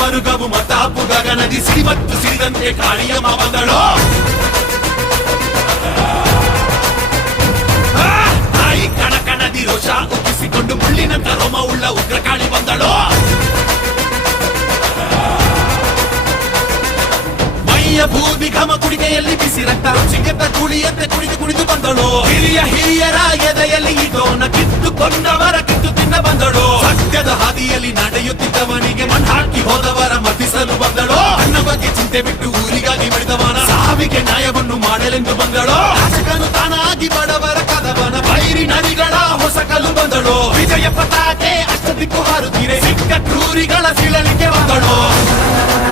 ಮರುಗವು ಮತಾಪು ಗಗನದಿ ಸಿಡಿಮತ್ತು ಸಿಡಿದಂತೆ ಕಾಳಿಯಮ್ಮ ಬಂದಳು. ತಾಯಿ ಕಣಕಣದಿ ರೋಷ ಉಕ್ಕಿಸಿಕೊಂಡು ಮುಳ್ಳಿನಂತ ರೋಮ ಉಳ್ಳ ಉಗ್ರ ಕಾಳಿ ಬಂದಳು. ಮೈಯ ಬೂದಿ ಘಮ ಕುಡಿಕೆಯಲ್ಲಿ ಬಿಸಿ ರಕ್ತ ರುಚಿಗೆದ್ದ ಕುಳಿಯಂತೆ ಕುಣಿದು ಕುಣಿದು ಬಂದಳು. ಹಿರಿಯರ ಎದೆಯಲ್ಲಿ ಇದೋನ ಕಿತ್ತುಕೊಂಡವರ ಕಿತ್ತು ತಿನ್ನ ಬಂದಳು. ಸತ್ಯದ ಹಾದಿಯಲ್ಲಿ ನಡೆಯುತ್ತಿದ್ದವನಿಗೆ ಮಣ್ಣಾಕಿ ಹೋದವರ ಮತಿಸಲು ಬಂದಳು. ಅನ್ನ ಬಗ್ಗೆ ಚಿಂತೆ ಬಿಟ್ಟು ಊರಿಗಾಗಿ ಬೆಳೆದವನ ಸಾವಿಗೆ ನ್ಯಾಯವನ್ನು ಮಾಡಲೆಂದು ಬಂದಳು. ಶಾಸಕನು ತಾನಾಗಿ ಬಡವರ ಕದವನ ಬೈರಿ ನದಿಗಳ ಹೊಸ ಕಲ್ಲು ಬಂದಳು. ವಿಜಯ ಪತಾಕೆ ಅಷ್ಟದಿಕ್ಕು ಹಾರುತ್ತೀರೆ ಸಿಕ್ಕ ಕ್ರೂರಿಗಳ ಸಿಳಲಿಕ್ಕೆ ಬಂದಳು.